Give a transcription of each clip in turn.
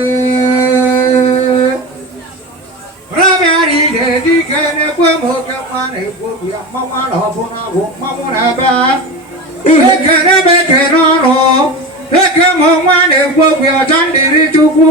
Ojamdilichukwu Ezeomambem Ojamdilichukwu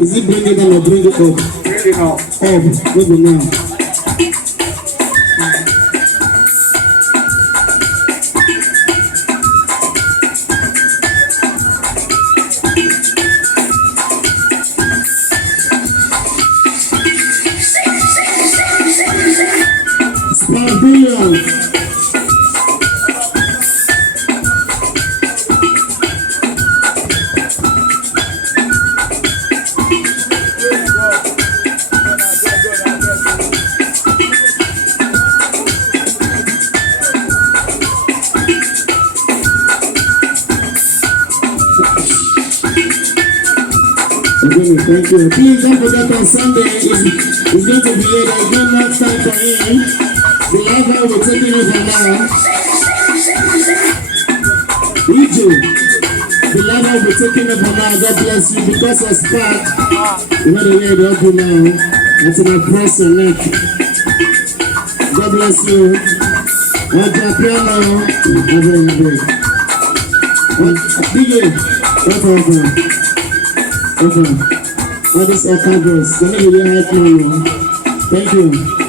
Is it bring it down or bring it up? Bring it up. Up, go now. Thank you. Please don't forget on Sunday it's going to be here. There's not much time for him. The live now will take over now. EJ, the live now will be taking over now. God bless you because of Spark. You know the way they help you now. Until I press your neck. God bless you. What your piano? DJ, what this offer goes. Thank you.